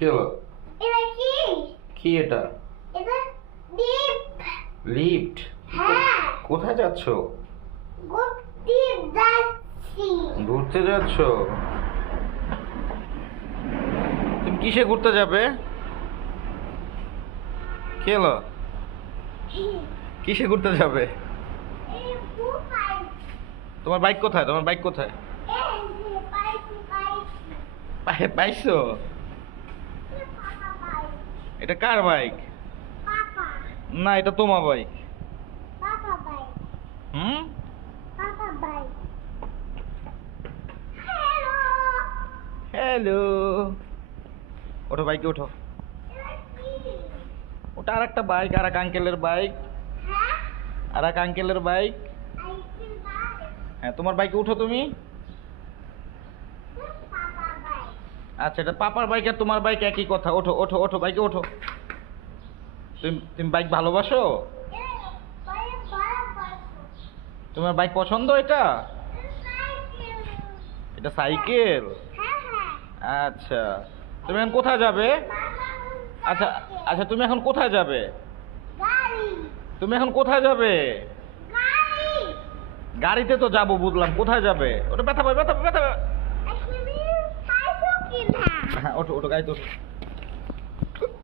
কি হলো? এটা কি? কি এটা? এটা লিফট। লিফট? হ্যাঁ। কোথায় যাচ্ছ? ঘুরতে যাচ্ছি। ঘুরতে যাচ্ছ? তুমি কিসে ঘুরতে যাবে? কি হলো? কিসে ঘুরতে যাবে? এই বুকাই। তোমার বাইক কোথায়? তোমার বাইক কোথায়? এই যে পাইছি। পাইছো? এই পাপা বাইক। এটা কার বাইক? পাপা। না, এটা তোমার বাইক। পাপা বাইক। হুম? পাপা বাইক। হ্যালো। হ্যালো। ওঠো, বাইকে ওঠো। এটা কি? ওটা আর একটা বাইক, আর এক আঙ্কেলের বাইক। হ্যাঁ? আর এক আঙ্কেলের বাইক। Ice cream bike. হ্যাঁ, তোমার বাইকে উঠো তুমি। পাপা বাইক। আচ্ছা, এটা পাপার বাইক আর তোমার বাইক একই কথা। ওঠো ওঠো ওঠো, বাইকে ওঠো। তুমি বাইক ভালোবাসো? এই বাইক বড় বাইক। তোমার বাইক পছন্দ এটা? সাইকেল। এটা সাইকেল? হ্যাঁ হ্যাঁ। আচ্ছা, তুমি এখন কোথায় যাবে? আচ্ছা আচ্ছা, তুমি এখন কোথায় যাবে? গাড়ি। তুমি এখন কোথায় যাবে? গাড়ি। গাড়িতে তো যাবো বুঝলাম, কোথায় যাবে? ওটা ব্যথা পাবে, ব্যথা পাবে, ব্যথা পাবে। আইসক্রিম পাইছো কিনা? হ্যাঁ, ওঠো ওঠো, গাড়িতে ওঠো।